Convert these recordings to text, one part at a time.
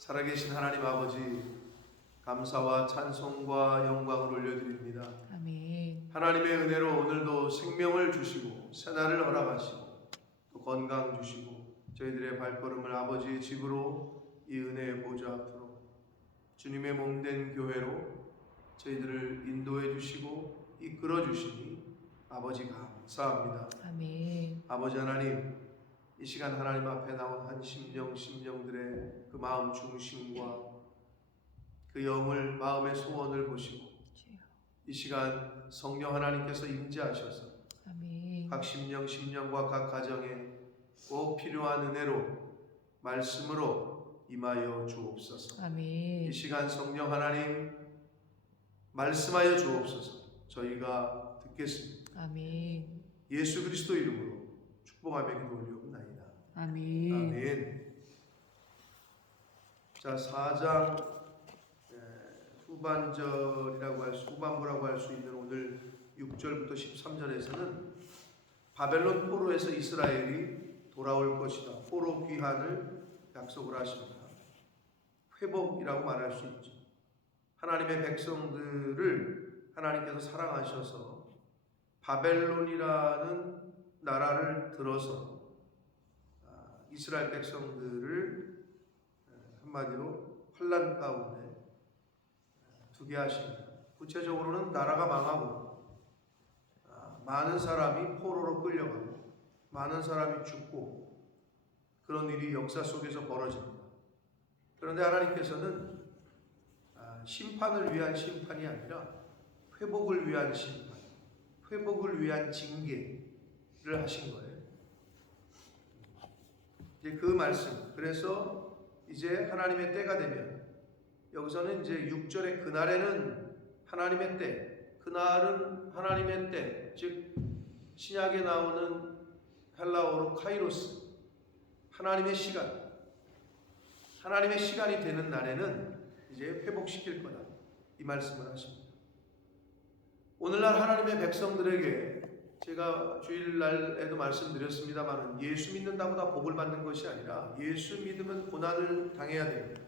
살아계신 하나님 아버지, 감사와 찬송과 영광을 올려드립니다. 아멘. 하나님의 은혜로 오늘도 생명을 주시고 새날을 허락하시고 또 건강 주시고 저희들의 발걸음을 아버지의 집으로 이 은혜의 보좌 앞으로 주님의 몸된 교회로 저희들을 인도해 주시고 이끌어 주시니 아버지 감사합니다. 아멘. 아버지 하나님, 이 시간 하나님 앞에 나온 한 심령들의 그 마음 중심과 그 영을, 마음의 소원을 보시고 주여. 이 시간 성령 하나님께서 임재하셔서 아멘. 각 심령과 각 가정에 꼭 필요한 은혜로 말씀으로 임하여 주옵소서. 아멘. 이 시간 성령 하나님 말씀하여 주옵소서. 저희가 듣겠습니다. 아멘. 예수 그리스도 이름으로 축복하며 기도 올리옵나이다. 아멘. 아멘. 자, 4장 후반부라고 할 수 있는 오늘 6절부터 13절에서는 바벨론 포로에서 이스라엘이 돌아올 것이다. 포로 귀환을 약속을 하십니다. 회복이라고 말할 수 있죠. 하나님의 백성들을 하나님께서 사랑하셔서 바벨론이라는 나라를 들어서 이스라엘 백성들을 한마디로 환난 가운데 두게 하십니다. 구체적으로는 나라가 망하고 많은 사람이 포로로 끌려가고 많은 사람이 죽고 그런 일이 역사 속에서 벌어집니다. 그런데 하나님께서는 심판을 위한 심판이 아니라 회복을 위한 심판, 회복을 위한 징계를 하신 거예요. 이제 그 말씀, 그래서 이제 하나님의 때가 되면, 여기서는 이제 6절의 그날에는 하나님의 때, 그날은 하나님의 때, 즉 신약에 나오는 헬라어로 카이로스, 하나님의 시간, 하나님의 시간이 되는 날에는 이제 회복시킬 거다, 이 말씀을 하십니다. 오늘날 하나님의 백성들에게 제가 주일날에도 말씀드렸습니다만, 예수 믿는다고 다 복을 받는 것이 아니라 예수 믿으면 고난을 당해야 됩니다.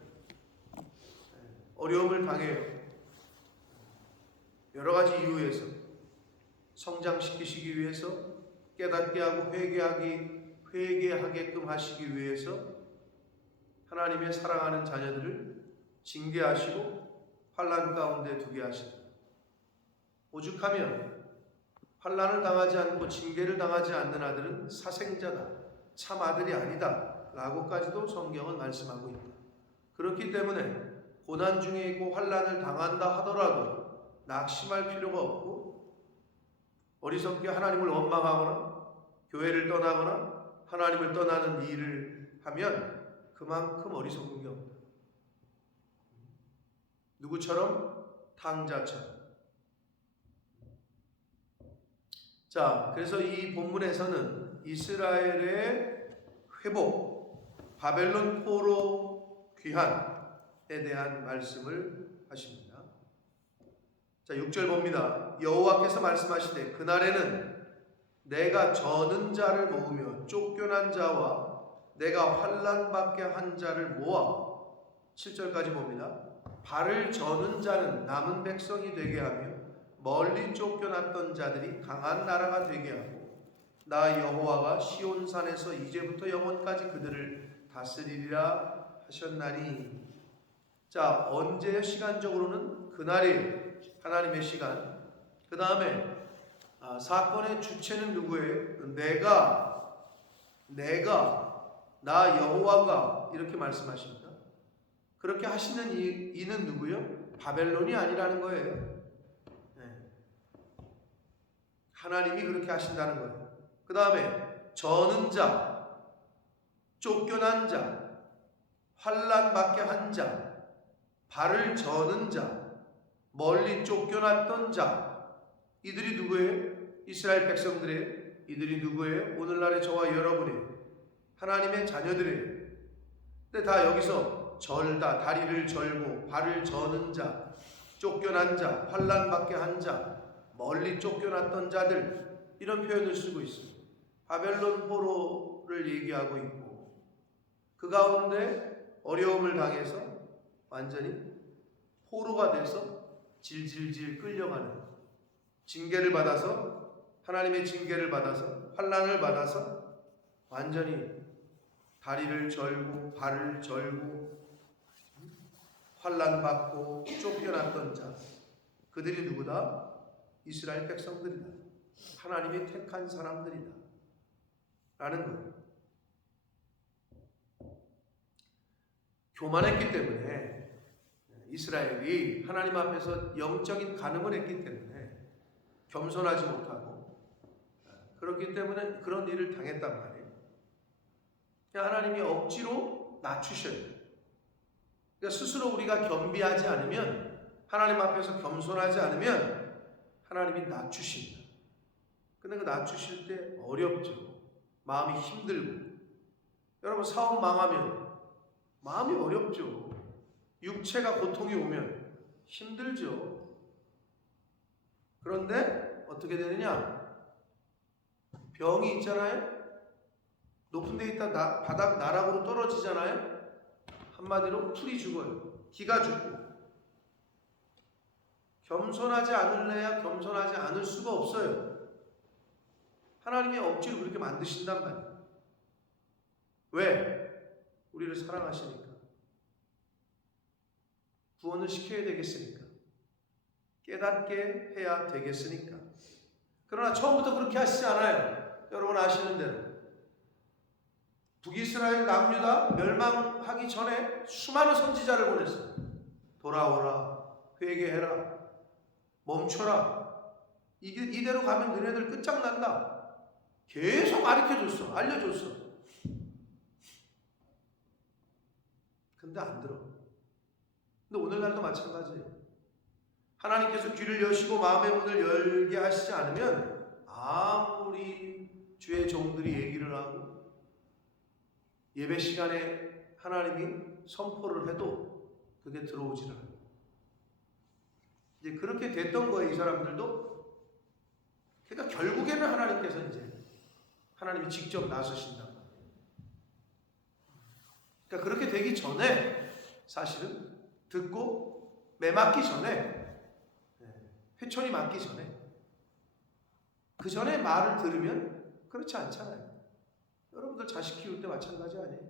어려움을 당해요. 여러 가지 이유에서 성장시키시기 위해서, 깨닫게 하고 회개하게끔 하시기 위해서 하나님의 사랑하는 자녀들을 징계하시고 환난 가운데 두게 하십니다. 오죽하면 환난을 당하지 않고 징계를 당하지 않는 아들은 사생자다, 참 아들이 아니다 라고까지도 성경은 말씀하고 있다. 그렇기 때문에 고난 중에 있고 환난을 당한다 하더라도 낙심할 필요가 없고, 어리석게 하나님을 원망하거나 교회를 떠나거나 하나님을 떠나는 일을 하면 그만큼 어리석은 게 없다. 누구처럼? 탕자처럼. 자, 그래서 이 본문에서는 이스라엘의 회복, 바벨론 포로 귀환에 대한 말씀을 하십니다. 자, 6절 봅니다. 여호와께서 말씀하시되 그날에는 내가 저는 자를 모으며 쫓겨난 자와 내가 환난 받게 한 자를 모아, 7절까지 봅니다. 발을 저는 자는 남은 백성이 되게 하며 멀리 쫓겨났던 자들이 강한 나라가 되게 하고, 나 여호와가 시온산에서 이제부터 영원까지 그들을 다스리리라 하셨나니. 자, 언제요? 시간적으로는 그날이에요. 하나님의 시간. 그 다음에 사건의 주체는 누구예요? 내가 나 여호와가 이렇게 말씀하십니다. 그렇게 하시는 이는 누구요? 바벨론이 아니라는 거예요. 하나님이 그렇게 하신다는 거예요. 그 다음에 저는 자, 쫓겨난 자, 환난 받게 한 자, 발을 저는 자, 멀리 쫓겨났던 자, 이들이 누구예요? 이스라엘 백성들이에요. 이들이 누구예요? 오늘날의 저와 여러분이에요. 하나님의 자녀들이에요. 근데 다 여기서 절다, 다리를 절고 발을 저는 자, 쫓겨난 자, 환난 받게 한 자, 멀리 쫓겨났던 자들, 이런 표현을 쓰고 있습니다. 바벨론 포로를 얘기하고 있고, 그 가운데 어려움을 당해서 완전히 포로가 돼서 질질질 끌려가는, 징계를 받아서, 하나님의 징계를 받아서, 환난을 받아서 완전히 다리를 절고 발을 절고 환난 받고 쫓겨났던 자, 그들이 누구다? 이스라엘 백성들이다. 하나님이 택한 사람들이다 라는 거예요. 교만했기 때문에, 이스라엘이 하나님 앞에서 영적인 간음을 했기 때문에 겸손하지 못하고, 그렇기 때문에 그런 일을 당했단 말이에요. 하나님이 억지로 낮추셔야 돼요. 그러니까 스스로 우리가 겸비하지 않으면, 하나님 앞에서 겸손하지 않으면 하나님이 낮추십니다. 근데 그 낮추실 때 어렵죠. 마음이 힘들고. 여러분, 사업 망하면 마음이 어렵죠. 육체가 고통이 오면 힘들죠. 그런데 어떻게 되느냐? 병이 있잖아요. 높은 데 있다 바닥 나락으로 떨어지잖아요. 한마디로 풀이 죽어요. 기가 죽고. 겸손하지 않을래야 겸손하지 않을 수가 없어요. 하나님이 억지로 그렇게 만드신단 말이에요. 왜? 우리를 사랑하시니까. 구원을 시켜야 되겠으니까. 깨닫게 해야 되겠으니까. 그러나 처음부터 그렇게 하시지 않아요. 여러분 아시는 대로. 북이스라엘 남유다 멸망하기 전에 수많은 선지자를 보냈어요. 돌아오라, 회개해라, 멈춰라. 이대로 가면 너네들 끝장난다. 계속 가르쳐줬어, 알려줬어. 근데 안 들어. 근데 오늘날도 마찬가지예요. 하나님께서 귀를 여시고 마음의 문을 열게 하시지 않으면 아무리 주의 종들이 얘기를 하고 예배 시간에 하나님이 선포를 해도 그게 들어오질 않아요. 이제 그렇게 됐던 거예요, 이 사람들도. 그러니까 결국에는 하나님께서 이제 하나님이 직접 나서신단 말이에요. 그러니까 그렇게 되기 전에 사실은 듣고 매 맞기 전에, 회초리 맞기 전에, 그 전에 말을 들으면 그렇지 않잖아요. 여러분들 자식 키울 때 마찬가지 아니에요?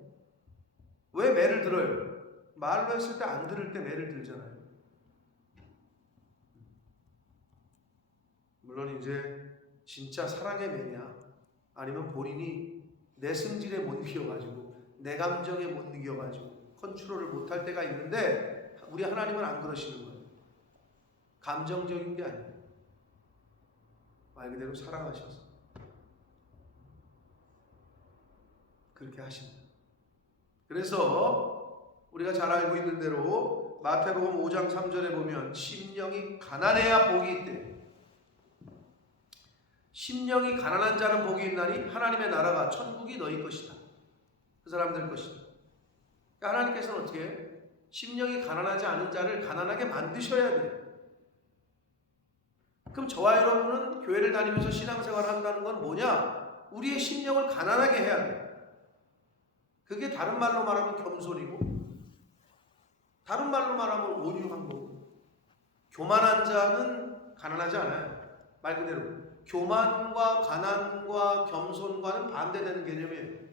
왜 매를 들어요? 말로 했을 때 안 들을 때 매를 들잖아요. 물론 이제 진짜 사랑의 매냐, 아니면 본인이 내 성질에 못 이겨가지고 내 감정에 못 이겨가지고 컨트롤을 못할 때가 있는데, 우리 하나님은 안 그러시는 거예요. 감정적인 게 아니에요. 말 그대로 사랑하셔서 그렇게 하십니다. 그래서 우리가 잘 알고 있는 대로 마태복음 5장 3절에 보면 심령이 가난해야 복이 있대. 심령이 가난한 자는 복이 있나니 하나님의 나라가 천국이 너희 것이다. 그 사람들 것이다. 그러니까 하나님께서는 어떻게 해요? 심령이 가난하지 않은 자를 가난하게 만드셔야 돼요. 그럼 저와 여러분은 교회를 다니면서 신앙생활을 한다는 건 뭐냐? 우리의 심령을 가난하게 해야 돼요. 그게 다른 말로 말하면 겸손이고, 다른 말로 말하면 온유한 거고. 교만한 자는 가난하지 않아요. 말 그대로 교만과 가난과 겸손과는 반대되는 개념이에요.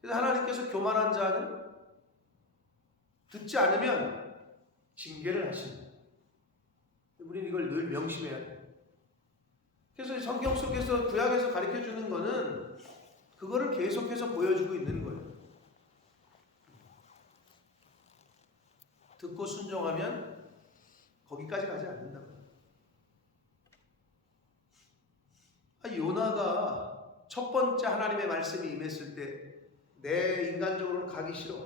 그래서 하나님께서 교만한 자는 듣지 않으면 징계를 하십니다. 우리는 이걸 늘 명심해야 돼요. 그래서 성경 속에서 구약에서 가르쳐주는 거는 그거를 계속해서 보여주고 있는 거예요. 듣고 순종하면 거기까지 가지 않는다고. 요나가 첫 번째 하나님의 말씀이 임했을 때 내 인간적으로는 가기 싫어.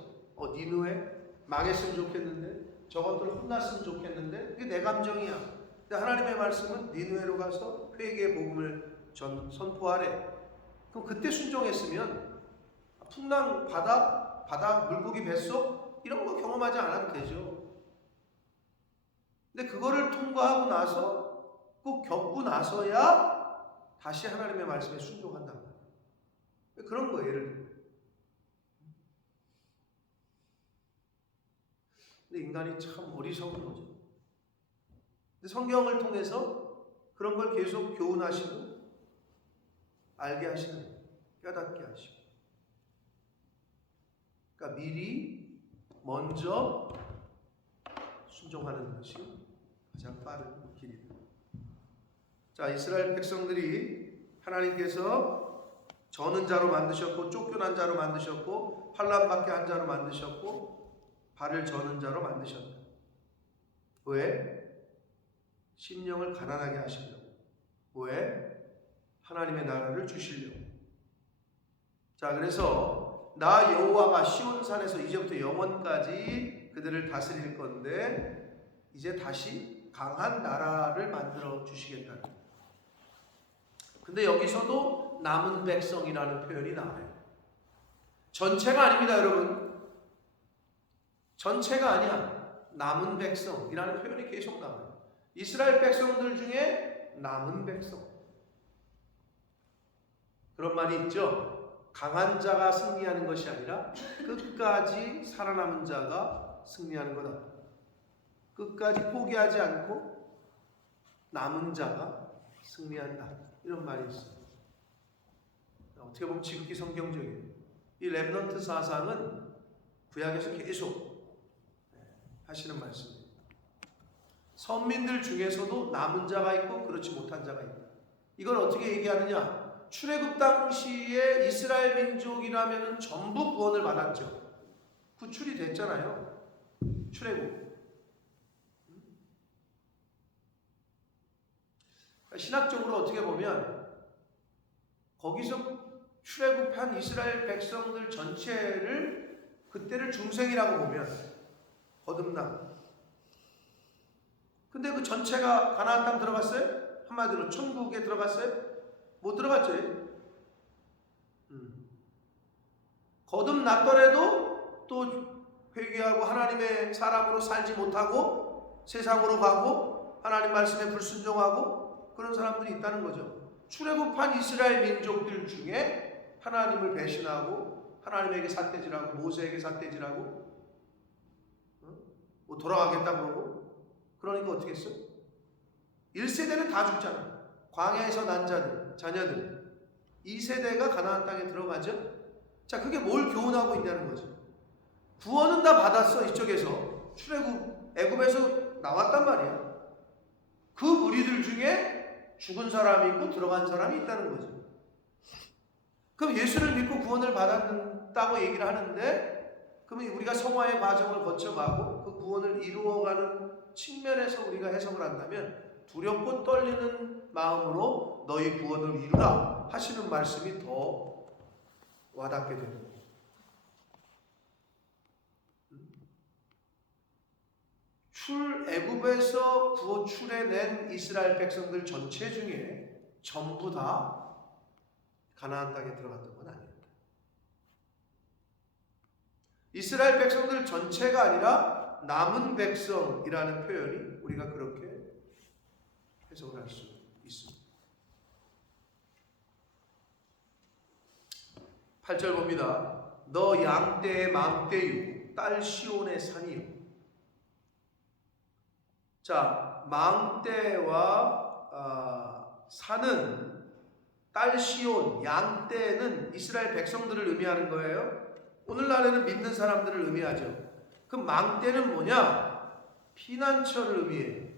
니느웨 망했으면 좋겠는데, 저것들 혼났으면 좋겠는데, 그게 내 감정이야. 근데 하나님의 말씀은 니느웨로 가서 회개의 복음을 선포하래. 그럼 그때 순종했으면 풍랑, 바다, 물고기 뱃속 이런 거 경험하지 않아도 되죠. 근데 그거를 통과하고 나서, 꼭 겪고 나서야 다시 하나님의 말씀에 순종한다. 그런 거예요. 예를 들면 근데 인간이 참 어리석은 거죠. 근데 성경을 통해서 그런 걸 계속 교훈하시고 알게 하시는 거예요. 깨닫게 하시고. 그러니까 미리 먼저 순종하는 것이 가장 빠른 길이다. 자, 이스라엘 백성들이 하나님께서 저는 자로 만드셨고 쫓겨난 자로 만드셨고 환난받게 한 자로 만드셨고 발을 저는 자로 만드셨다. 왜? 심령을 가난하게 하시려고. 왜? 하나님의 나라를 주시려고. 자, 그래서 나 여호와가 시온산에서 이제부터 영원까지 그들을 다스릴 건데 이제 다시 강한 나라를 만들어 주시겠다. 근데 여기서도 남은 백성이라는 표현이 나와요. 전체가 아닙니다, 여러분. 전체가 아니야. 남은 백성이라는 표현이 계속 나와요. 이스라엘 백성들 중에 남은 백성. 그런 말이 있죠. 강한 자가 승리하는 것이 아니라 끝까지 살아남은 자가 승리하는 거다. 끝까지 포기하지 않고 남은 자가 승리한다. 이런 말이 있어요. 어떻게 보면 지극히 성경적이에요. 이 렘넌트 사상은 구약에서 계속 하시는 말씀이에요. 선민들 중에서도 남은 자가 있고 그렇지 못한 자가 있다. 이걸 어떻게 얘기하느냐? 출애굽 당시에 이스라엘 민족이라면 전부 구원을 받았죠. 구출이 됐잖아요. 출애굽. 신학적으로 어떻게 보면 거기서 출애굽한 이스라엘 백성들 전체를 그때를 중생이라고 보면 거듭남. 근데 그 전체가 가나안 땅 들어갔어요? 한마디로 천국에 들어갔어요? 못 들어갔죠. 거듭났더라도 또 회개하고 하나님의 사람으로 살지 못하고 세상으로 가고 하나님 말씀에 불순종하고 그런 사람들이 있다는 거죠. 출애굽한 이스라엘 민족들 중에 하나님을 배신하고 하나님에게 삿대질하고 모세에게 삿대질하고 뭐 돌아가겠다 그러고 그러니까 어떻게 했어? 1세대는 다 죽잖아. 광야에서 난 자녀들 2세대가 가나안 땅에 들어가죠. 자, 그게 뭘 교훈하고 있냐는 거죠. 구원은 다 받았어. 이쪽에서 출애굽 애굽에서 나왔단 말이야. 그 무리들 중에 죽은 사람이 있고 들어간 사람이 있다는 거죠. 그럼 예수를 믿고 구원을 받았다고 얘기를 하는데 그러면 우리가 성화의 과정을 거쳐가고 그 구원을 이루어가는 측면에서 우리가 해석을 한다면 두렵고 떨리는 마음으로 너희 구원을 이루라 하시는 말씀이 더 와닿게 되는 거예요. 출애굽에서 구출해낸 이스라엘 백성들 전체 중에 전부 다 가나안 땅에 들어갔던 건 아닙니다. 이스라엘 백성들 전체가 아니라 남은 백성이라는 표현이 우리가 그렇게 해석을 할 수 있습니다. 8절 봅니다. 너 양떼의 망대유 딸 시온의 산이요. 자, 망대와 산은 딸 시온, 양떼는 이스라엘 백성들을 의미하는 거예요. 오늘날에는 믿는 사람들을 의미하죠. 그 망대는 뭐냐? 피난처를 의미해요.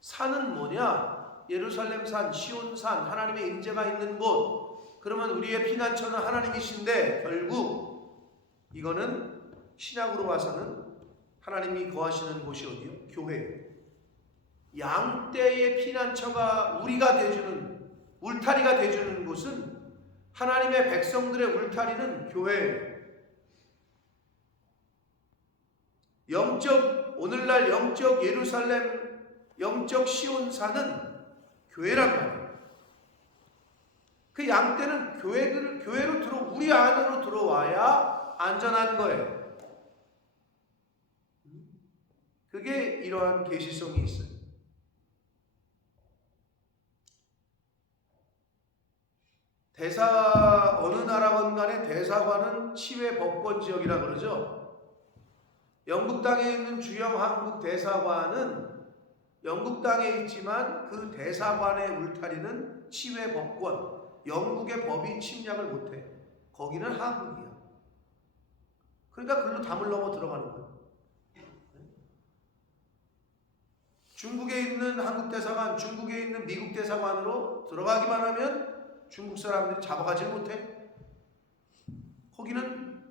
산은 뭐냐? 예루살렘 산, 시온 산, 하나님의 임재가 있는 곳. 그러면 우리의 피난처는 하나님이신데 결국 이거는 신약으로 와서는 하나님이 거하시는 곳이 어디요? 교회예요. 양떼의 피난처가 우리가 돼주는 울타리가 돼주는 곳은 하나님의 백성들의 울타리는 교회예요. 오늘날 영적 예루살렘, 영적 시온산은 교회란 말이에요. 그 양떼는 교회로 우리 안으로 들어와야 안전한 거예요. 그게 이러한 계시성이 있어요. 어느 나라건 간에 대사관은 치외 법권 지역이라 그러죠. 영국 땅에 있는 주영 한국 대사관은 영국 땅에 있지만 그 대사관의 울타리는 치외 법권, 영국의 법이 침략을 못해. 거기는 한국이야. 그러니까 글로 담을 넘어 들어가는 거야. 중국에 있는 한국 대사관, 중국에 있는 미국 대사관으로 들어가기만 하면 중국 사람들이 잡아가지 못해. 거기는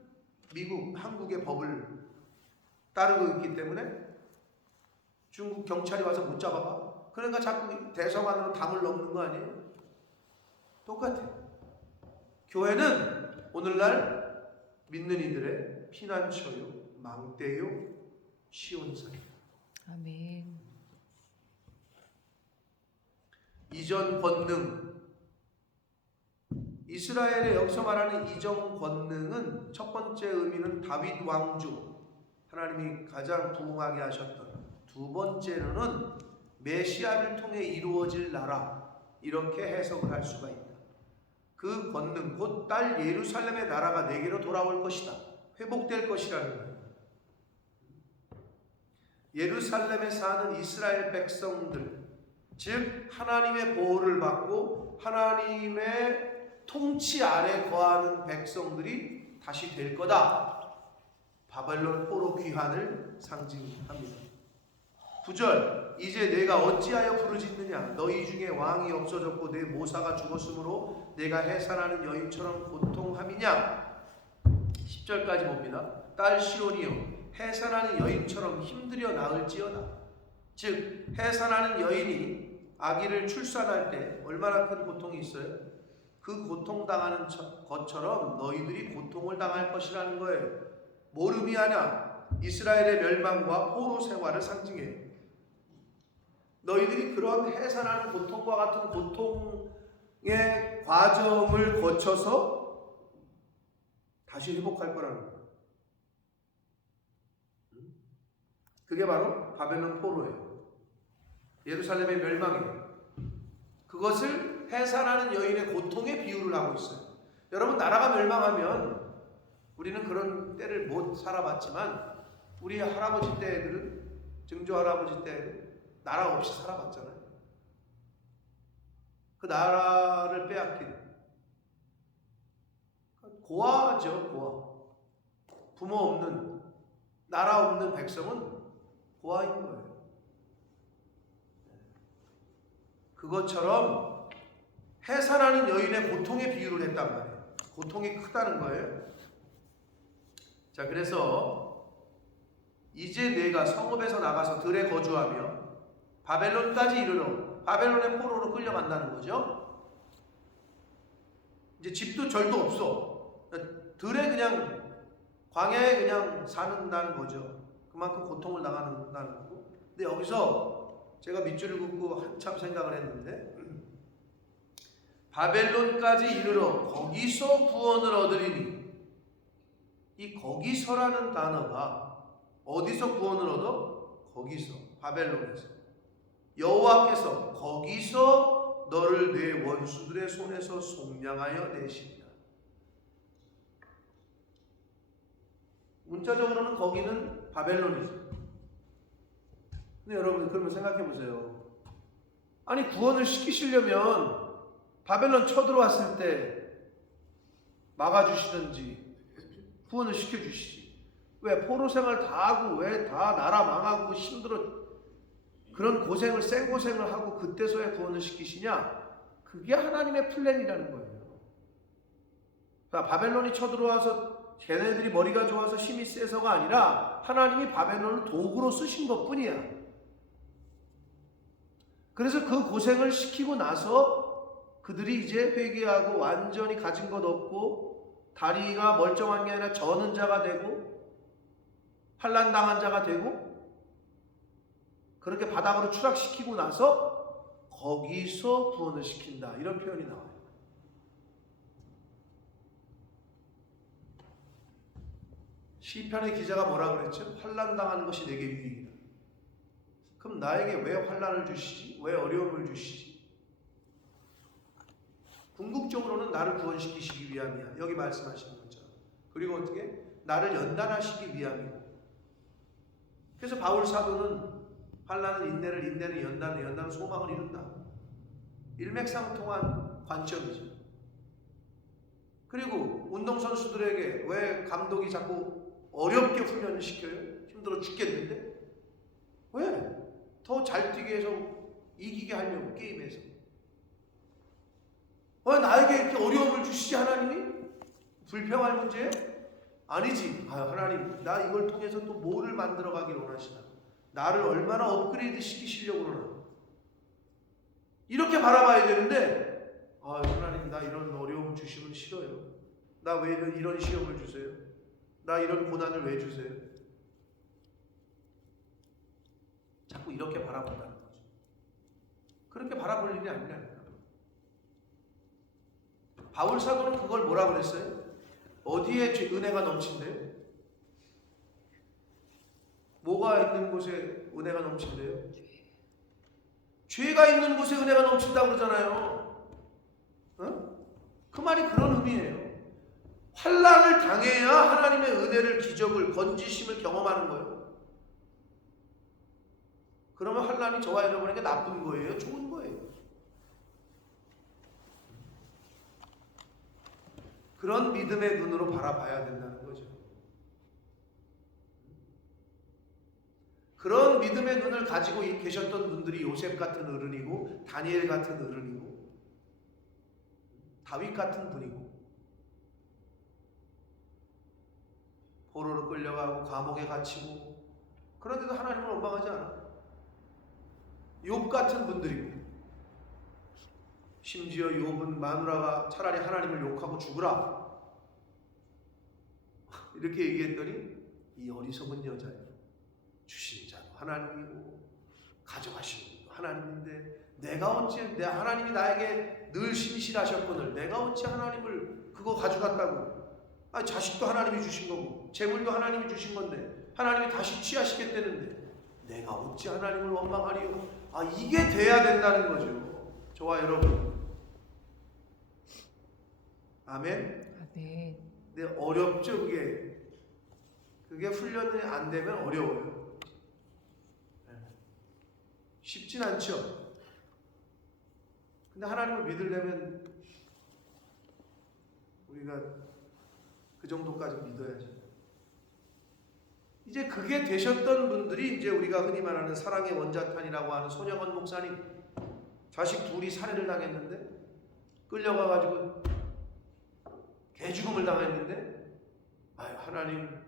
미국, 한국의 법을 따르고 있기 때문에 중국 경찰이 와서 못 잡아가. 그러니까 자꾸 대사관으로 담을 넘는 거 아니에요? 똑같아. 교회는 오늘날 믿는 이들의 피난처요, 망대요, 시온산이다. 아멘. 이전 권능. 이스라엘의 여기서 말하는 이전 권능은 첫 번째 의미는 다윗 왕조, 하나님이 가장 부흥하게 하셨던. 두 번째로는 메시아를 통해 이루어질 나라, 이렇게 해석을 할 수가 있다. 그 권능, 곧 딸 예루살렘의 나라가 내게로 돌아올 것이다. 회복될 것이라는 거예요. 예루살렘에 사는 이스라엘 백성들, 즉 하나님의 보호를 받고 하나님의 통치 아래 거하는 백성들이 다시 될 거다. 바벨론 포로 귀환을 상징합니다. 9절, 이제 내가 어찌하여 부르짖느냐. 너희 중에 왕이 없어졌고 내 모사가 죽었으므로 내가 해산하는 여인처럼 고통함이냐. 10절까지 봅니다. 딸 시온이여, 해산하는 여인처럼 힘들여 낳을지어다. 즉 해산하는 여인이 아기를 출산할 때 얼마나 큰 고통이 있어요? 그 고통당하는 것처럼 너희들이 고통을 당할 것이라는 거예요. 뭘 의미하냐? 이스라엘의 멸망과 포로 생활을 상징해요. 너희들이 그런 해산하는 고통과 같은 고통의 과정을 거쳐서 다시 회복할 거라는 거예요. 그게 바로 바벨론 포로예요. 예루살렘의 멸망이에요. 그것을 해산하는 여인의 고통에 비유를 하고 있어요. 여러분, 나라가 멸망하면 우리는 그런 때를 못 살아봤지만 우리 할아버지 때들은, 증조 할아버지 때는 나라 없이 살아봤잖아요. 그 나라를 빼앗긴 고아죠, 고아. 부모 없는, 나라 없는 백성은 고아인 거예요. 그것처럼 해산하는 여인의 고통에 비유를 했단 말이에요. 고통이 크다는 거예요. 자, 그래서 이제 내가 성읍에서 나가서 들에 거주하며 바벨론까지 이르러, 바벨론의 포로로 끌려간다는 거죠. 이제 집도 절도 없어. 들에 그냥 광야에 그냥 사는다는 거죠. 그만큼 고통을 당한다는 거고. 근데 여기서 제가 밑줄을 긋고 한참 생각을 했는데, 바벨론까지 이르러 거기서 구원을 얻으리니, 이 거기서라는 단어가 어디서 구원을 얻어? 거기서, 바벨론에서. 여호와께서 거기서 너를 내 원수들의 손에서 속량하여 내신다. 문자적으로는 거기는 바벨론이죠. 근데 여러분, 그러면 생각해 보세요. 아니, 구원을 시키시려면 바벨론 쳐들어왔을 때 막아주시든지 구원을 시켜주시지. 왜 포로 생활 다 하고, 왜 다 나라 망하고 힘들어 그런 고생을, 생고생을 하고 그때서야 구원을 시키시냐? 그게 하나님의 플랜이라는 거예요. 그러니까 바벨론이 쳐들어와서 걔네들이 머리가 좋아서 힘이 세서가 아니라 하나님이 바벨론을 도구로 쓰신 것뿐이야. 그래서 그 고생을 시키고 나서 그들이 이제 회개하고 완전히 가진 것 없고 다리가 멀쩡한 게 아니라 저는 자가 되고 환난당한 자가 되고 그렇게 바닥으로 추락시키고 나서 거기서 구원을 시킨다, 이런 표현이 나와요. 시편의 기자가 뭐라 그랬죠? 환난당하는 것이 내게 유익이다. 그럼 나에게 왜 환난을 주시지? 왜 어려움을 주시지? 궁극적으로는 나를 구원시키시기 위함이야. 여기 말씀하시는 것처럼. 그리고 어떻게? 나를 연단하시기 위함이고. 그래서 바울 사도는 환난은 인내를, 인내는 연단을, 연단은 소망을 이룬다. 일맥상통한 관점이죠. 그리고 운동선수들에게 왜 감독이 자꾸 어렵게 훈련을 시켜요? 힘들어 죽겠는데? 왜? 더 잘 뛰게 해서 이기게 하려고, 게임에서. 왜 나에게 이렇게 어려움을 주시지, 하나님이? 불평할 문제예요? 아니지. 하나님, 나 이걸 통해서 또 뭐를 만들어가기를 원하시나? 나를 얼마나 업그레이드 시키시려고 그러나? 이렇게 바라봐야 되는데, 하나님, 나 이런 어려움을 주시면 싫어요. 나 왜 이런 시험을 주세요? 나 이런 고난을 왜 주세요? 자꾸 이렇게 바라본다는 거죠. 그렇게 바라볼 일이 아니라니까. 바울 사도는 그걸 뭐라 그랬어요? 어디에 은혜가 넘친대요? 뭐가 있는 곳에 은혜가 넘친대요? 죄가 있는 곳에 은혜가 넘친다고 그러잖아요. 그 말이 그런 의미예요. 환난을 당해야 하나님의 은혜를, 기적을, 건지심을 경험하는 거예요. 그러면 환난이 저와 여러분에게 나쁜 거예요? 좋은 거예요? 그런 믿음의 눈으로 바라봐야 된다는 거죠. 그런 믿음의 눈을 가지고 계셨던 분들이 요셉 같은 어른이고, 다니엘 같은 어른이고, 다윗 같은 분이고, 포로로 끌려가고 감옥에 갇히고, 그런데도 하나님을 원망하지 않아. 욥 같은 분들이고, 심지어 욥은 마누라가 차라리 하나님을 욕하고 죽으라 이렇게 얘기했더니, 이 어리석은 여자예요. 주신 자도 하나님이고 가져가시는 분도 하나님인데, 내가 어찌, 내 하나님이 나에게 늘 신실하셨거늘 내가 어찌 하나님을 그거 가져갔다고? 자식도 하나님이 주신 거고 재물도 하나님이 주신 건데 하나님이 다시 취하시겠다는데 내가 어찌 하나님을 원망하리요? 이게 돼야 된다는 거죠. 저와 여러분. 아멘. 아멘. 근데 어렵죠, 그게. 그게 훈련이 안 되면 어려워요. 쉽진 않죠. 근데 하나님을 믿으려면 우리가 그 정도까지 믿어야죠. 이제 그게 되셨던 분들이 이제 우리가 흔히 말하는 사랑의 원자탄이라고 하는 손영원 목사님, 자식 둘이 살해를 당했는데 끌려가가지고 개죽음을 당했는데, 하나님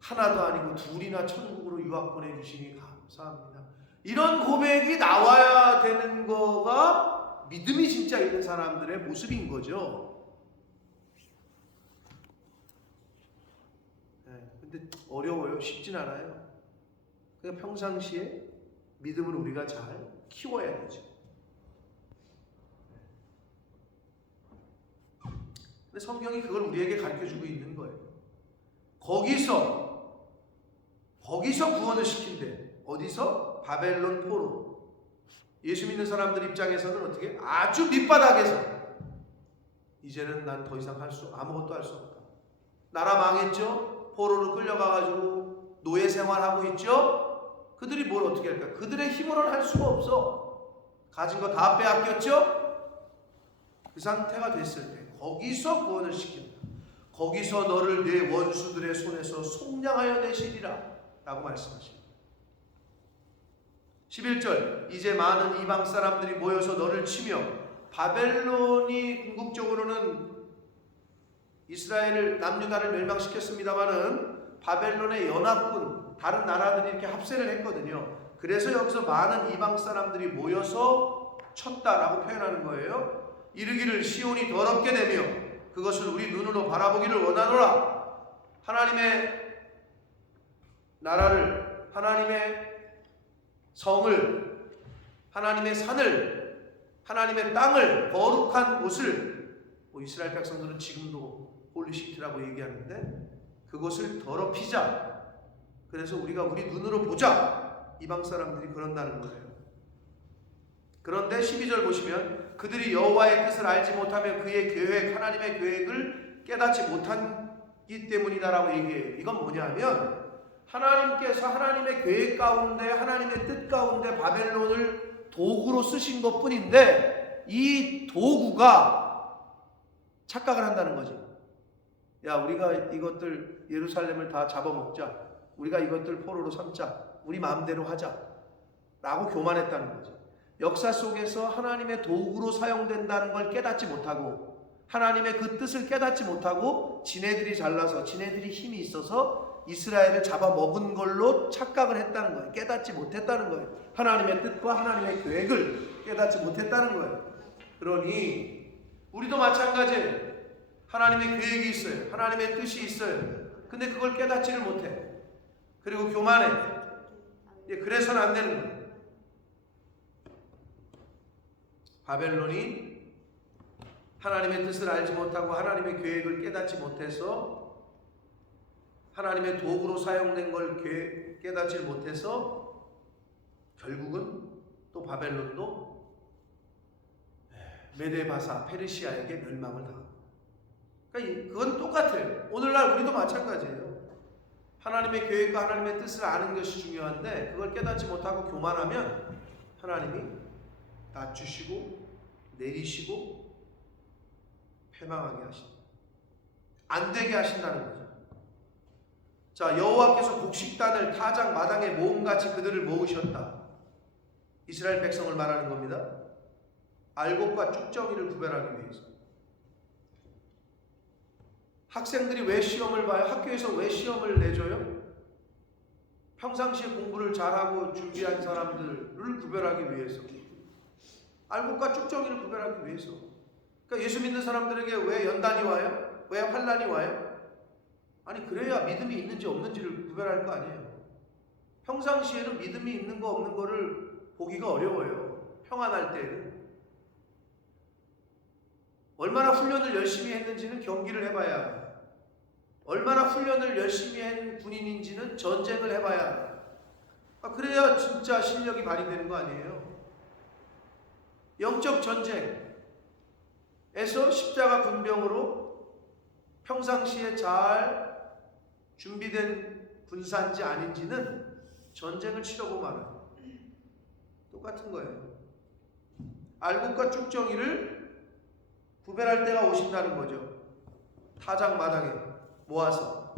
하나도 아니고 둘이나 천국으로 유학 보내주시니 감사합니다. 이런 고백이 나와야 되는 거가 믿음이 진짜 있는 사람들의 모습인 거죠. 근데 어려워요. 쉽진 않아요. 그러니까 평상시에 믿음을 우리가 잘 키워야 되죠. 근데 성경이 그걸 우리에게 가르쳐주고 있는 거예요. 거기서 구원을 시킨대. 어디서? 바벨론 포로. 예수 믿는 사람들 입장에서는 어떻게? 아주 밑바닥에서 이제는 난 더 이상 아무것도 할 수 없다. 나라 망했죠? 포로로 끌려가가지고 노예 생활하고 있죠? 그들이 뭘 어떻게 할까? 그들의 힘으로는 할 수가 없어. 가진 거 다 빼앗겼죠? 그 상태가 됐을 때 거기서 구원을 시킨다. 거기서 너를 내 원수들의 손에서 속량하여 내시리라 라고 말씀하십니다. 11절, 이제 많은 이방 사람들이 모여서 너를 치며, 바벨론이 궁극적으로는 이스라엘을 남유다를 멸망시켰습니다마는 바벨론의 연합군 다른 나라들이 이렇게 합세를 했거든요. 그래서 여기서 많은 이방 사람들이 모여서 쳤다라고 표현하는 거예요. 이르기를 시온이 더럽게 되며 그것을 우리 눈으로 바라보기를 원하노라. 하나님의 나라를, 하나님의 성을, 하나님의 산을, 하나님의 땅을, 거룩한 곳을, 이스라엘 백성들은 지금도 홀리시티라고 얘기하는데 그것을 더럽히자. 그래서 우리가 우리 눈으로 보자. 이방 사람들이 그런다는 거예요. 그런데 12절 보시면 그들이 여호와의 뜻을 알지 못하며 그의 계획, 하나님의 계획을 깨닫지 못하기 때문이다라고 얘기해요. 이건 뭐냐면 하나님께서 하나님의 계획 가운데 하나님의 뜻 가운데 바벨론을 도구로 쓰신 것뿐인데 이 도구가 착각을 한다는 거지. 야, 우리가 이것들 예루살렘을 다 잡아먹자. 우리가 이것들 포로로 삼자. 우리 마음대로 하자. 라고 교만했다는 거지. 역사 속에서 하나님의 도구로 사용된다는 걸 깨닫지 못하고 하나님의 그 뜻을 깨닫지 못하고 지네들이 잘나서 지네들이 힘이 있어서 이스라엘을 잡아먹은 걸로 착각을 했다는 거예요. 깨닫지 못했다는 거예요. 하나님의 뜻과 하나님의 계획을 깨닫지 못했다는 거예요. 그러니 우리도 마찬가지예요. 하나님의 계획이 있어요. 하나님의 뜻이 있어요. 근데 그걸 깨닫지를 못해. 그리고 교만해. 그래서는 안 되는 거예요. 바벨론이 하나님의 뜻을 알지 못하고 하나님의 계획을 깨닫지 못해서 하나님의 도구로 사용된 걸 깨닫지 못해서 결국은 또 바벨론도 메데바사 페르시아에게 멸망을 당합니다. 그러니까 그건 똑같아요. 오늘날 우리도 마찬가지예요. 하나님의 계획과 하나님의 뜻을 아는 것이 중요한데 그걸 깨닫지 못하고 교만하면 하나님이 낮추시고 내리시고 패망하게 하신다. 안 되게 하신다는 거죠. 자, 여호와께서 곡식단을 타작 마당에 모음같이 그들을 모으셨다. 이스라엘 백성을 말하는 겁니다. 알곡과 쭉정이를 구별하기 위해서. 학생들이 왜 시험을 봐요? 학교에서 왜 시험을 내줘요? 평상시에 공부를 잘하고 준비한 사람들을 구별하기 위해서. 알곡과 쭉정이를 구별하기 위해서. 그러니까 예수 믿는 사람들에게 왜 연단이 와요? 왜 환난이 와요? 아니, 그래야 믿음이 있는지 없는지를 구별할 거 아니에요. 평상시에는 믿음이 있는 거 없는 거를 보기가 어려워요. 평안할 때는. 얼마나 훈련을 열심히 했는지는 경기를 해봐야 합니다. 얼마나 훈련을 열심히 한 군인인지는 전쟁을 해봐야 합니다. 그래야 진짜 실력이 발휘되는 거 아니에요. 영적 전쟁에서 십자가 군병으로 평상시에 잘 준비된 군사인지 아닌지는 전쟁을 치러보면 알아요. 똑같은 거예요. 알곡과 쭉정이를 구별할 때가 오신다는 거죠. 타작 마당에 모아서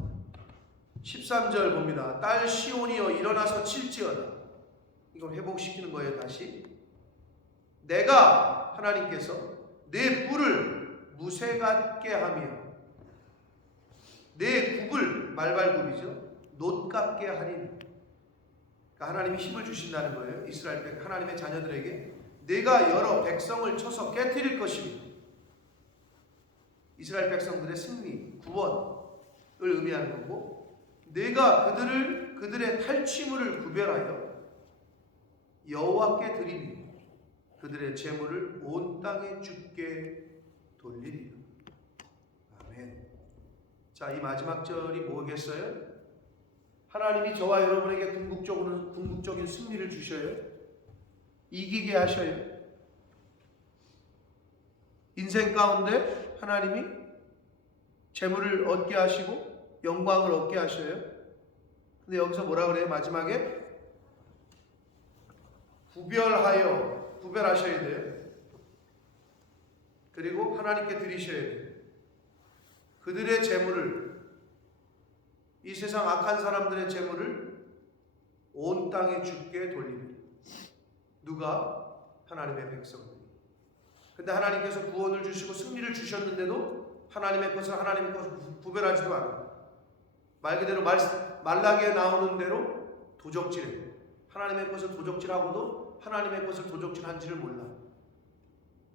13절 봅니다. 딸 시온이여 일어나서 칠지어다. 이걸 회복시키는 거예요. 다시 내가 하나님께서 내 뿔을 무쇠 같게 하며 내 굽을 말발굽이죠. 놋 같게 하리니. 그러니까 하나님이 힘을 주신다는 거예요. 이스라엘 하나님의 자녀들에게 내가 여러 백성을 쳐서 깨뜨릴 것이며 이스라엘 백성들의 승리, 구원을 의미하는 거고 내가 그들의 탈취물을 구별하여 여호와께 드리니 그들의 재물을 온 땅에 주께 돌리리라. 아멘. 자, 이 마지막 절이 뭐겠어요? 하나님이 저와 여러분에게 궁극적인 승리를 주셔요. 이기게 하셔요. 인생 가운데 하나님이 재물을 얻게 하시고 영광을 얻게 하셔요. 근데 여기서 뭐라 그래요? 마지막에 구별하셔야 돼요. 그리고 하나님께 드리셔야 돼요. 그들의 재물을, 이 세상 악한 사람들의 재물을 온 땅에 주께 돌립니다. 누가? 하나님의 백성들. 근데 하나님께서 구원을 주시고 승리를 주셨는데도 하나님의 것을 하나님의 것을 구별하지도 않아요. 말 그대로 말라기에 나오는 대로 도적질해요. 하나님의 것을 도적질하고도 하나님의 것을 도적질한지를 몰라.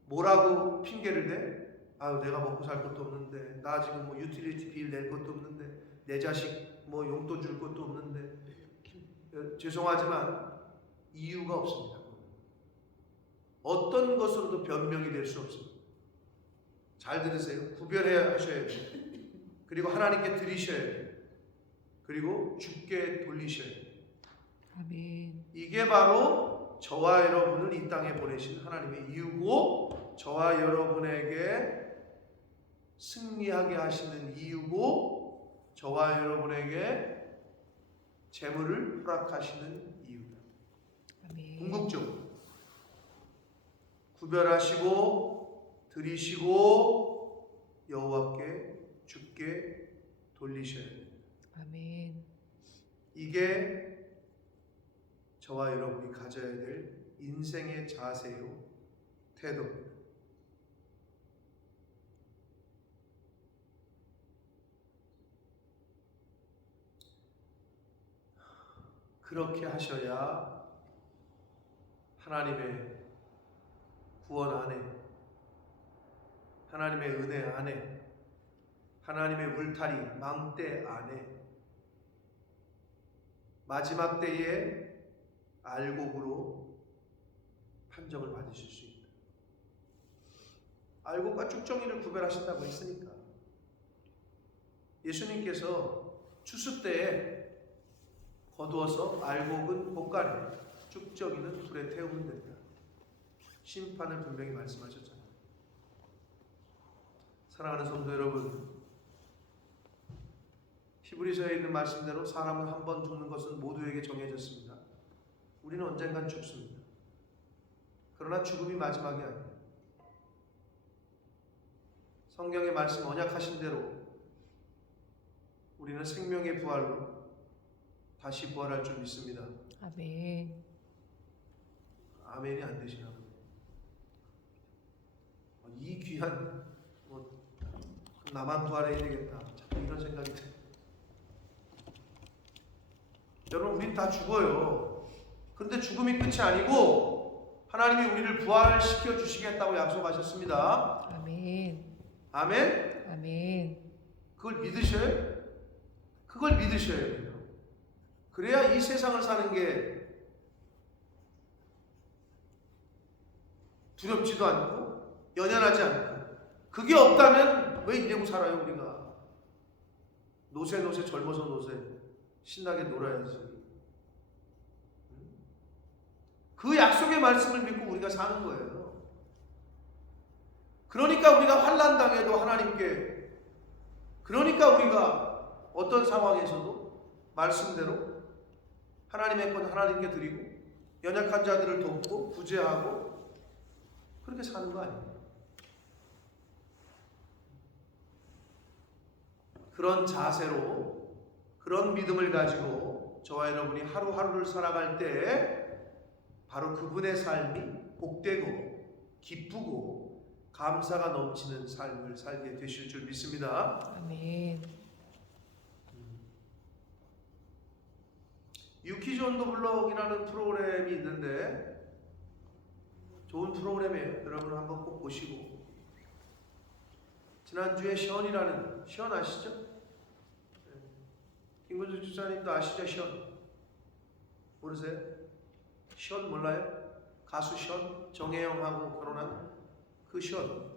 뭐라고 핑계를 대? 아유, 내가 먹고 살 것도 없는데, 나 지금 뭐 유틸리티 빌 낼 것도 없는데, 내 자식 뭐 용돈 줄 것도 없는데. 죄송하지만 이유가 없습니다. 어떤 것으로도 변명이 될 수 없습니다. 잘 들으세요. 구별해야 하셔야 돼요. 그리고 하나님께 드리셔야 돼요. 그리고 주께 돌리셔야 돼요. 아멘. 이게 바로 저와 여러분을 이 땅에 보내신 하나님의 이유고 저와 여러분에게 승리하게 하시는 이유고 저와 여러분에게 재물을 허락하시는 이유다. 아멘. 궁극적으로 구별하시고 드리시고 여호와께 주께 돌리셔야 됩니다. 아멘. 이게 저와 여러분이 가져야 될 인생의 자세요, 태도입니다. 그렇게 하셔야 하나님의 구원 안에, 하나님의 은혜 안에, 하나님의 울타리, 망대 안에 마지막 때에 알곡으로 판정을 받으실 수 있다. 알곡과 쭉정이를 구별하신다고 했으니까 예수님께서 추수 때에 거두어서 알곡은 볶아내, 쭉정이는 불에 태우면 된다. 심판을 분명히 말씀하셨잖아요. 사랑하는 성도 여러분, 히브리서에 있는 말씀대로 사람은 한 번 죽는 것은 모두에게 정해졌습니다. 우리는 언젠간 죽습니다. 그러나 죽음이 마지막이 아니에요. 성경의 말씀 언약하신 대로 우리는 생명의 부활로 다시 부활할 줄 믿습니다. 아멘. 아멘이 안 되시나 보네요. 이 귀한 나만 부활해야 되겠다. 자꾸 이런 생각이 들어요. 여러분, 우린 다 죽어요. 그런데 죽음이 끝이 아니고 하나님이 우리를 부활시켜 주시겠다고 약속하셨습니다. 아멘. 아멘? 아멘. 그걸 믿으셔요? 그걸 믿으셔야 돼요. 그래야 이 세상을 사는 게 두렵지도 않고 연연하지 않고, 그게 없다면 왜 이러고 살아요 우리가? 노세 젊어서 노세 신나게 놀아야지. 그 약속의 말씀을 믿고 우리가 사는 거예요. 그러니까 우리가 환난 당해도 하나님께, 그러니까 우리가 어떤 상황에서도 말씀대로 하나님의 것 하나님께 드리고 연약한 자들을 돕고 구제하고 그렇게 사는 거 아니에요. 그런 자세로, 그런 믿음을 가지고 저와 여러분이 하루하루를 살아갈 때 바로 그분의 삶이 복되고 기쁘고 감사가 넘치는 삶을 살게 되실 줄 믿습니다. 아멘. 유키즈 온 더 블럭이라는 프로그램이 있는데 좋은 프로그램이에요. 여러분 한번 꼭 보시고, 지난주에 션이라는, 션 아시죠? 김근주 집사님도 아시죠? 션 모르세요? 션 몰라요? 가수 션, 정혜영하고 결혼한 그 션,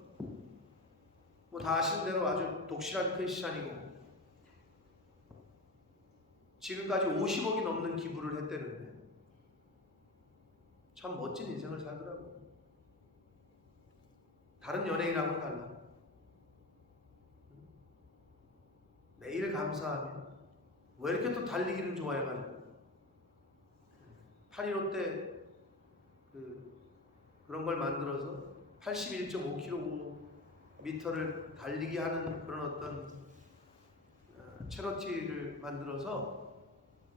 뭐 다 아시는 대로 아주 독실한 크리스찬이고 지금까지 50억이 넘는 기부를 했다는데 참 멋진 인생을 살더라고요. 다른 연예인하고는 달라. 매일 감사하며 왜 이렇게 또 달리기를 좋아해가지고 8.15 때 그런 걸 만들어서 81.5km를 달리기 하는 그런 어떤 체러티를 만들어서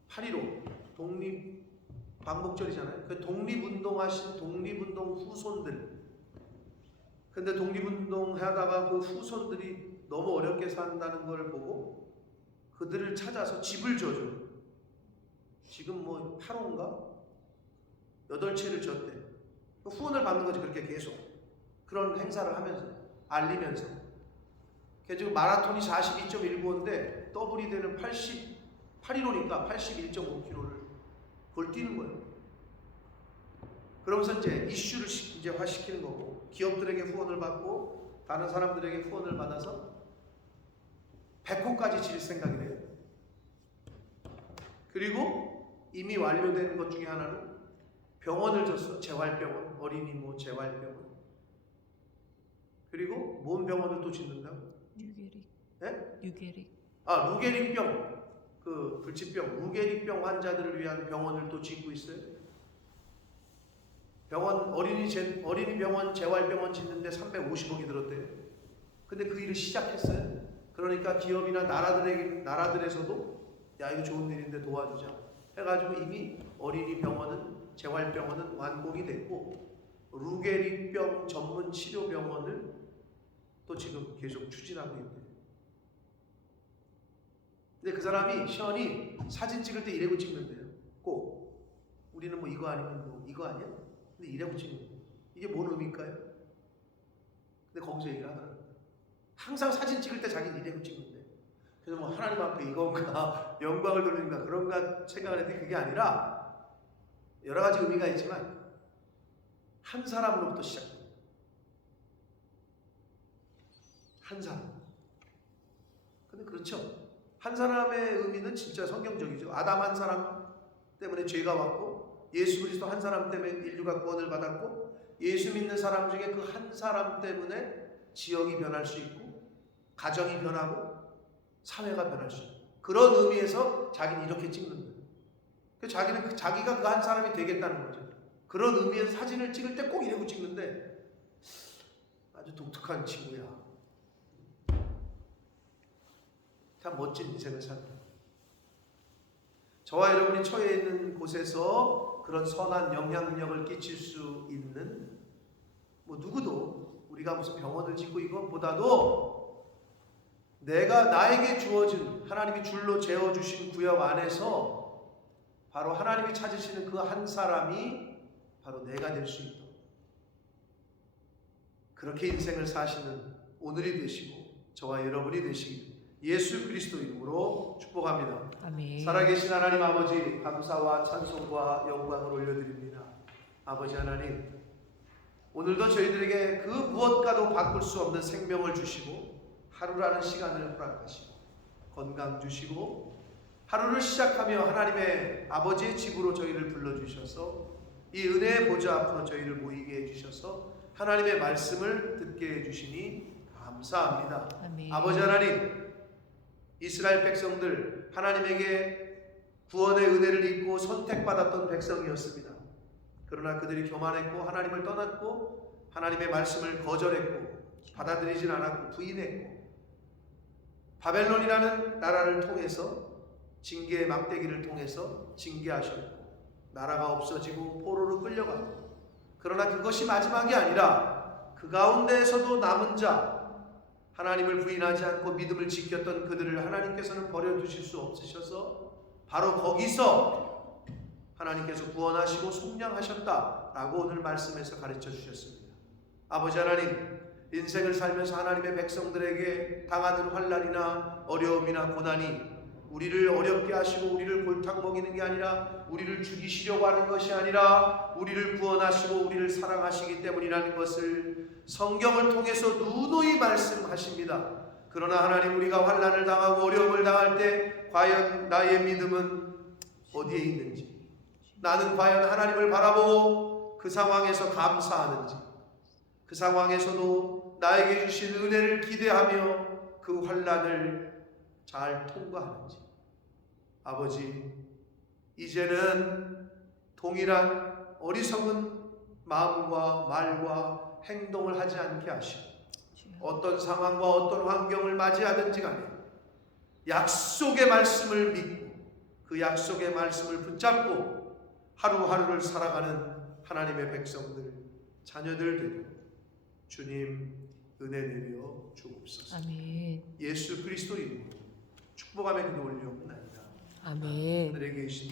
8.15 독립 광복절이잖아요. 그 독립운동하신 독립운동 후손들, 근데 독립운동 하다가 그 후손들이 너무 어렵게 산다는 걸 보고 그들을 찾아서 집을 줘줘. 지금 뭐 8호인가? 8채를 줬대. 후원을 받는 거지. 그렇게 계속 그런 행사를 하면서 알리면서. 지금 마라톤이 42.195인데 더블이 되는 815니까 81.5km를 그걸 뛰는 거예요. 그러면서 이제 이슈를 이제 화시키는 거고, 기업들에게 후원을 받고 다른 사람들에게 후원을 받아서 100호까지 질 생각이래요. 그리고 이미 완료된 것 중에 하나는 병원을 줬어. 재활병원, 어린이 뭐 재활병원. 그리고 뭔 병원을 또 짓는다고? 유게릭. 네? 유게릭. 아, 루게릭병. 그 불치병, 무게리병 환자들을 위한 병원을 또 짓고 있어요. 병원 어린이 병원, 재활병원 짓는데 350억이 들었대요. 근데 그 일을 시작했어요. 그러니까 기업이나 나라들에서도 야 이거 좋은 일인데 도와주자 해가지고 이미 어린이 병원은 재활병원은 완공이 됐고 루게리병 전문 치료병원을 또 지금 계속 추진하고 있대요. 근데 그 사람이 시원히 사진 찍을 때 이래고 찍는데요. 꼭 우리는 뭐 이거 아니면 뭐 이거 아니야? 근데 이래고 찍는 거예요. 이게 뭔 의미일까요? 근데 거기서 얘기를 하더라고요. 항상 사진 찍을 때 자기는 이래고 찍는데 그래서 뭐 하나님 앞에 이건가 영광을 돌리는가 그런가 생각을 했는데 그게 아니라 여러 가지 의미가 있지만 한 사람으로부터 시작됩니다. 한 사람. 근데 그렇죠. 한 사람의 의미는 진짜 성경적이죠. 아담 한 사람 때문에 죄가 왔고 예수 그리스도 한 사람 때문에 인류가 구원을 받았고 예수 믿는 사람 중에 그 한 사람 때문에 지역이 변할 수 있고 가정이 변하고 사회가 변할 수 있고 그런 의미에서 자기는 이렇게 찍는 거예요. 자기는 자기가 그 한 사람이 되겠다는 거죠. 그런 의미에서 사진을 찍을 때 꼭 이러고 찍는데 아주 독특한 친구야. 참 멋진 인생을 산다. 저와 여러분이 처해 있는 곳에서 그런 선한 영향력을 끼칠 수 있는 뭐 누구도 우리가 무슨 병원을 짓고 이것보다도 내가 나에게 주어진 하나님이 줄로 재어주신 구역 안에서 바로 하나님이 찾으시는 그 한 사람이 바로 내가 될 수 있도록 그렇게 인생을 사시는 오늘이 되시고 저와 여러분이 되시길 예수 그리스도 이름으로 축복합니다. 아멘. 살아계신 하나님 아버지 감사와 찬송과 영광을 올려드립니다. 아버지 하나님 오늘도 저희들에게 그 무엇과도 바꿀 수 없는 생명을 주시고 하루라는 시간을 허락하시고 건강 주시고 하루를 시작하며 하나님의 아버지의 집으로 저희를 불러주셔서 이 은혜의 보좌 앞으로 저희를 모이게 해주셔서 하나님의 말씀을 듣게 해주시니 감사합니다. 아멘. 아버지 하나님 이스라엘 백성들 하나님에게 구원의 은혜를 입고 선택받았던 백성이었습니다. 그러나 그들이 교만했고 하나님을 떠났고 하나님의 말씀을 거절했고 받아들이진 않았고 부인했고 바벨론이라는 나라를 통해서 징계의 막대기를 통해서 징계하셨고 나라가 없어지고 포로로 끌려가고 그러나 그것이 마지막이 아니라 그 가운데에서도 남은 자 하나님을 부인하지 않고 믿음을 지켰던 그들을 하나님께서는 버려두실 수 없으셔서 바로 거기서 하나님께서 구원하시고 속량하셨다라고 오늘 말씀에서 가르쳐 주셨습니다. 아버지 하나님 인생을 살면서 하나님의 백성들에게 당하는 환난이나 어려움이나 고난이 우리를 어렵게 하시고 우리를 골탕 먹이는 게 아니라 우리를 죽이시려고 하는 것이 아니라 우리를 구원하시고 우리를 사랑하시기 때문이라는 것을 성경을 통해서 누누이 말씀하십니다. 그러나 하나님 우리가 환난을 당하고 어려움을 당할 때 과연 나의 믿음은 어디에 있는지 나는 과연 하나님을 바라보고 그 상황에서 감사하는지 그 상황에서도 나에게 주신 은혜를 기대하며 그 환난을 잘 통과하는지 아버지 이제는 동일한 어리석은 마음과 말과 행동을 하지 않게 하시고 어떤 상황과 어떤 환경을 맞이하든지 간에 약속의 말씀을 믿고 그 약속의 말씀을 붙잡고 하루하루를 살아가는 하나님의 백성들 자녀들 되도록 주님 은혜 내려 주옵소서. 아멘. 예수 그리스도 이름으로 축복하며 기도 올리옵나이다. 아멘. 하늘에 계신